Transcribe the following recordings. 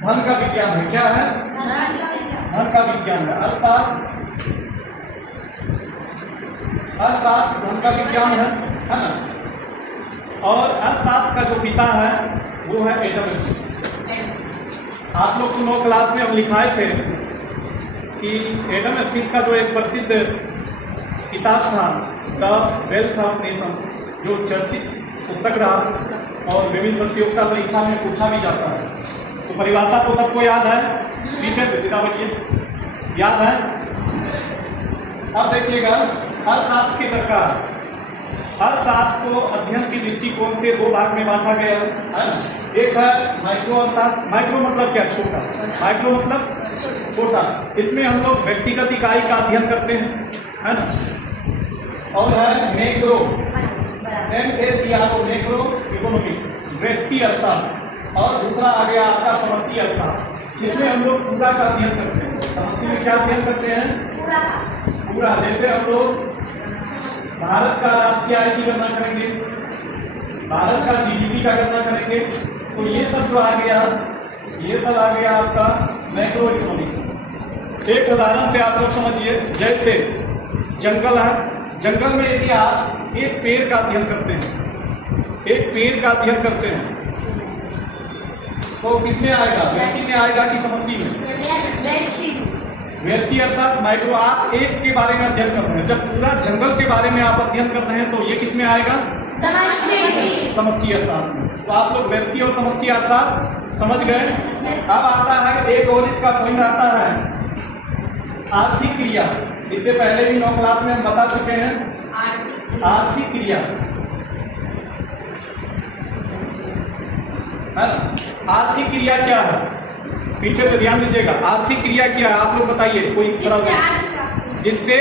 धन का विज्ञान है। क्या है? धन का विज्ञान है। अर्थशास्त्र धन का विज्ञान है ना। और अर्थशास्त्र का जो पिता है वो है एडम स्मिथ। आप लोग को 9 क्लास में हम लिखाए थे कि एडम स्मिथ का जो एक प्रसिद्ध किताब था द वेल्थ ऑफ नेशन, जो चर्चित पुस्तक रहा और विभिन्न प्रतियोगिता परीक्षा में पूछा भी जाता है। तो परिभाषा तो सबको याद है, पीछे से पिता बनिए याद है। अब देखिएगा अर्थशास्त्र के प्रकार। अर्थशास्त्र को अध्ययन के दृष्टिकोण से 2 भाग में बांटा गया है। एक है माइक्रो अर्थशास्त्र। माइक्रो मतलब क्या? छोटा। माइक्रो मतलब छोटा। इसमें हम लोग व्यक्तिगत इकाई का अध्ययन करते हैं, है ना। और है मैक्रो, MACRO, मैक्रो इकोनॉमिक्स, व्यष्टि अर्थशास्त्र। और दूसरा आ गया आपका समष्टि अर्थशास्त्र, जिसमें हम लोग पूरा का अध्ययन करते हैं। समष्टि में क्या अध्ययन करते हैं? पूरा। जैसे हम लोग भारत का राष्ट्रीय आय की गणना करेंगे, भारत का GDP का गणना करेंगे, तो ये सब जो आ गया, ये सब आ गया आपका मैक्रो इकोनॉमिक्स। एक उदाहरण से आप लोग समझिए, जैसे जंगल है, जंगल में यदि आप एक पेड़ का अध्ययन करते हैं, एक पेड़ का अध्ययन करते हैं, तो किसमें आएगा? व्यष्टि में आएगा कि समष्टि में? व्यष्टि अर्थात माइक्रो। आप एक के बारे में अध्ययन कर रहे हैं, जब पूरा जंगल के बारे में आप अध्ययन कर रहे हैं तो ये किस में आएगा? समष्टि अर्थात। तो आप लोग व्यष्टि और समष्टि अर्थात समझ गए। अब आता है एक और इसका पॉइंट आता है आर्थिक क्रिया। इससे पहले भी 9 क्लास में हम बता चुके हैं आर्थिक क्रिया, है ना। आर्थिक क्रिया क्या है? पीछे पे ध्यान दीजिएगा। आर्थिक क्रिया क्या है? आप लोग बताइए। कोई जिससे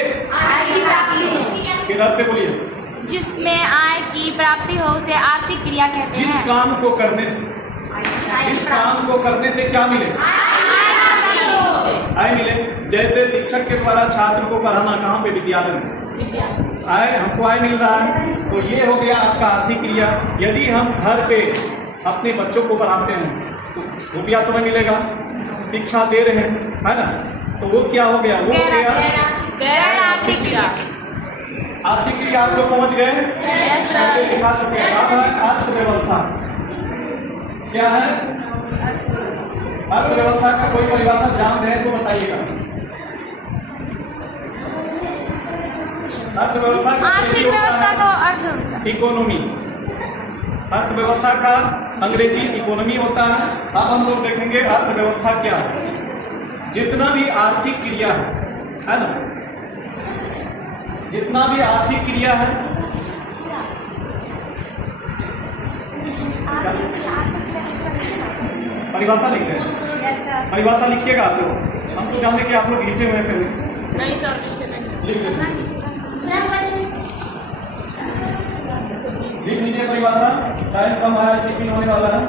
किधर से बोलिए? जिसमें आय की प्राप्ति हो उसे आर्थिक क्रिया कहते हैं। जिस काम को करने से, जिस काम को करने से क्या मिले? आय मिले। जैसे शिक्षक के द्वारा छात्र को पढ़ाना, कहाँ पे? विद्यालय में। आय, हमको आय मिल रहा है, तो ये हो गया आपका आर्थिक क्रिया। यदि हम घर पे अपने बच्चों को पढ़ाते हैं तो रुपया तो नहीं मिलेगा, शिक्षा दे रहे हैं, है ना। तो वो क्या हो गया? वो हो गया आर्थिक क्रिया। आर्थिक क्रिया आप लोग समझ गए? दिखा चुके हैं। अब है अर्थव्यवस्था। क्या है? अर्थव्यवस्था का कोई परिभाषा जान रहे हैं तो बताइएगा। अर्थव्यवस्था आर्थिक व्यवस्था तो अर्थव्यवस्था, इकोनॉमी। अर्थव्यवस्था का अंग्रेजी इकोनॉमी होता है। अब हम लोग देखेंगे अर्थव्यवस्था क्या है। जितना भी आर्थिक क्रिया है ना, जितना भी आर्थिक क्रिया है, परिभाषा लिख रहे हैं। परिभाषा लिखिएगा आप लोग। हम तो जानते कि आप लोग लिखे हुए फिर नहीं सर, लिख देते। लिख लीजिए परिभाषा। टाइम कम आया, टिफिन होने वाला है।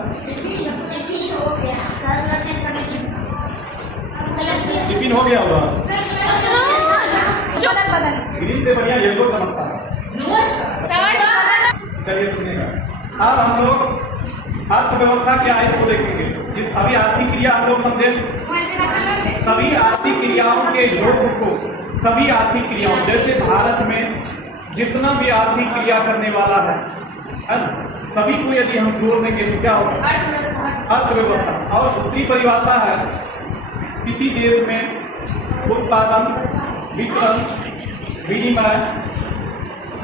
टिफिन हो गया होगा। ग्रीन से बढ़िया येलो चमकता है। चलिए सुनिएगा। अब हम लोग अर्थव्यवस्था क्या है वो देखेंगे। अभी आर्थिक क्रिया हम लोग समझे। सभी आर्थिक क्रियाओं के योग को, सभी आर्थिक क्रियाओं, जैसे भारत में जितना भी आर्थिक क्रिया करने वाला है ना, सभी को यदि हम जोड़ देंगे तो क्या होगा? अर्थव्यवस्था। और दूसरी परिभाषा है किसी देश में उत्पादन, वितरण, विनिमय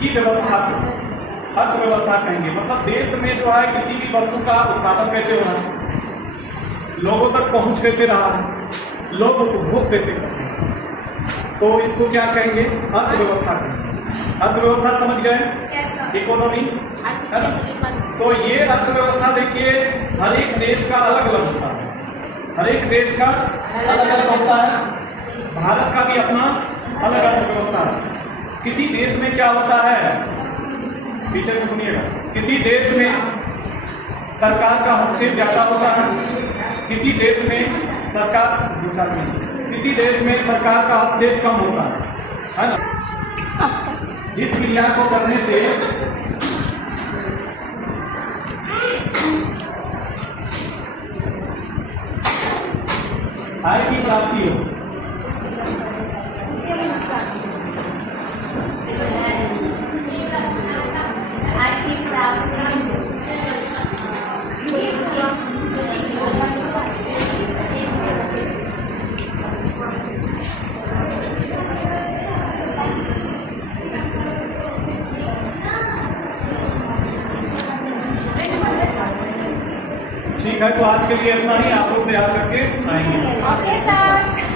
की व्यवस्था को अर्थव्यवस्था कहेंगे। मतलब देश में जो है किसी भी वस्तु का उत्पादन कैसे हो रहा है, लोगों तक पहुंच कैसे रहा है, लोग उपभोग कैसे करते हैं, तो इसको क्या कहेंगे? अर्थव्यवस्था कहेंगे। अर्थव्यवस्था समझ गए? इकोनॉमी, है ना। तो ये अर्थव्यवस्था देखिए हर एक देश का अलग अलग होता है। हर एक देश का अलग अलग होता है। भारत का भी अपना अलग अर्थव्यवस्था है। किसी देश में क्या होता है, पीछे में सुनिएगा, किसी देश में सरकार का हस्तक्षेप ज्यादा होता है, किसी देश में सरकार, किसी देश में सरकार का हस्तक्षेप कम होता है ना। जिस क्रिया को करने से आय की प्राप्ति हो। ठीक है, तो आज के लिए इतना ही। आप लोग तैयार करके आएंगे। Okay sir.